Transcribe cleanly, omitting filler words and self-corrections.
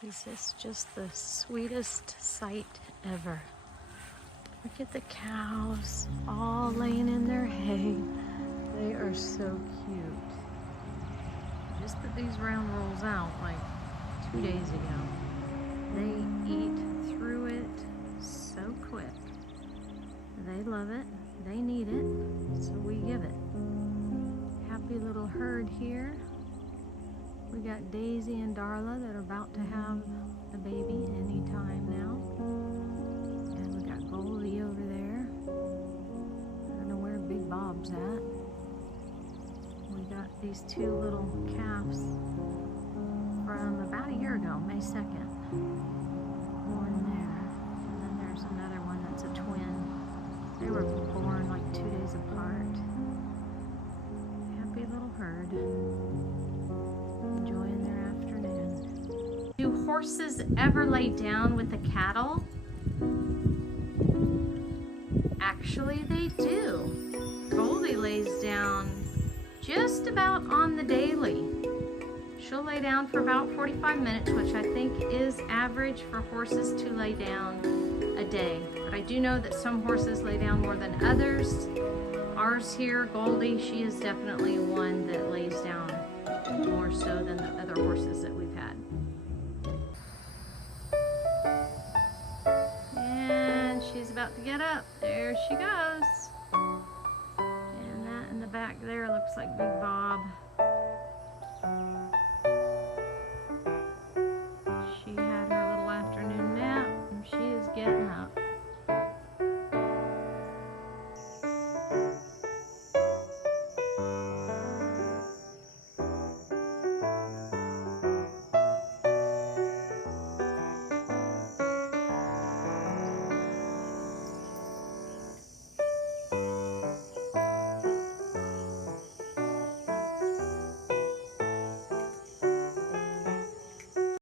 This is just the sweetest sight ever. Look at the cows all laying in their hay. They are so cute. Just put these round rolls out like 2 days ago. They eat through it so quick. They love it, they need it, so we give it. Happy little herd here. We got Daisy and Darla that are about to have a baby anytime now. And we got Goldie over there. I don't know where Big Bob's at. We got these two little calves from about a year ago, May 2nd. One there, and then there's another one that's a twin. They were born like 2 days apart. Happy little herd. Enjoying their afternoon. Do horses ever lay down with the cattle? Actually, they do. Goldie lays down just about on the daily. She'll lay down for about 45 minutes, which I think is average for horses to lay down a day. But I do know that some horses lay down more than others. Ours here, Goldie, she is definitely one that lays down more so than the other horses that we've had. And she's about to get up. There she goes. And that in the back there looks like Big Bob.